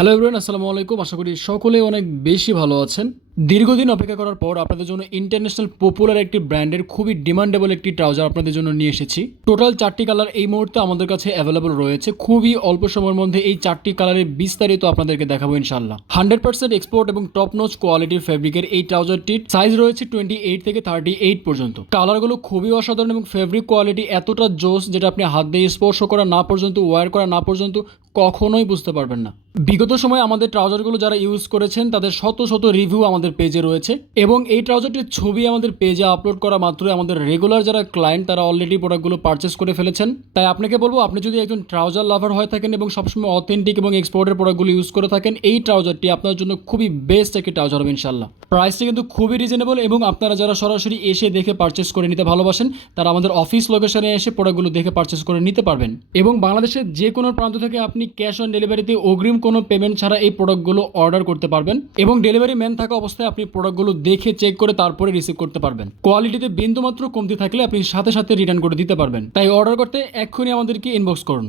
Hello everyone, আসসালামু আলাইকুম। আশা করি সকলে অনেক বেশি ভালো আছেন। দীর্ঘদিন অপেক্ষা করার পর আপনাদের জন্য ইন্টারন্যাশনাল পপুলার একটি ব্র্যান্ডের খুবই ডিমান্ডেবল একটি ট্রাউজার আপনাদের জন্য নিয়ে এসেছি। টোটাল 4টি কালার এই মুহূর্তে আমাদের কাছে অ্যাভেলেবল রয়েছে। খুবই অল্প সময়ের মধ্যে এই 4টি কালারের বিস্তারিত আপনাদেরকে দেখাবো ইনশাল্লাহ। 100% এক্সপোর্ট এবং টপ নোচ কোয়ালিটির ফেব্রিকের এই ট্রাউজারটির সাইজ রয়েছে 28 থেকে 38 পর্যন্ত। কালারগুলো খুবই অসাধারণ এবং ফেব্রিক কোয়ালিটি এতটা জোস যেটা আপনি হাত দিয়ে স্পর্শ করা না পর্যন্ত, ওয়্যার করা না পর্যন্ত কখনোই বুঝতে পারবেন না। বিগত সময়ে আমাদের ট্রাউজারগুলো যারা ইউজ করেছেন তাদের শত শত রিভিউ আমাদের পেজে রয়েছে এবং এই ট্রাউজারটির ছবি আমাদের পেজে আপলোড করা মাত্রই আমাদের রেগুলার যারা ক্লায়েন্ট তারা অলরেডি প্রোডাক্টগুলো পারচেস করে ফেলেছেন। তাই আপনাকে বলবো, আপনি যদি একজন ট্রাউজার লাভার হয়ে থাকেন এবং সবসময় অথেন্টিক এবং এক্সপোর্টের প্রোডাক্টগুলো ইউজ করে থাকেন, এই ট্রাউজারটি আপনার জন্য খুবই বেস্ট একটি ট্রাউজার হবে ইনশাল্লাহ। প্রাইসটা কিন্তু খুবই রিজনেবল এবং আপনারা যারা সরাসরি এসে দেখে পারচেস করে নিতে ভালোবাসেন তারা আমাদের অফিস লোকেশনে এসে প্রোডাক্টগুলো দেখে পারচেস করে নিতে পারবেন। এবং বাংলাদেশের যে কোনো প্রান্ত থেকে আপনি ক্যাশ অন ডেলিভারিতে অগ্রিম কোনো পেমেন্ট ছাড়া এই প্রোডাক্টগুলো অর্ডার করতে পারবেন এবং ডেলিভারি ম্যান থাকা অবস্থায় আপনি প্রোডাক্টগুলো দেখে চেক করে তারপরে রিসিভ করতে পারবেন। কোয়ালিটিতে বিন্দুমাত্র কমতি থাকলে আপনি সাথে সাথে রিটার্ন করে দিতে পারবেন। তাই অর্ডার করতে এক্ষুনি আমাদেরকে ইনবক্স করুন।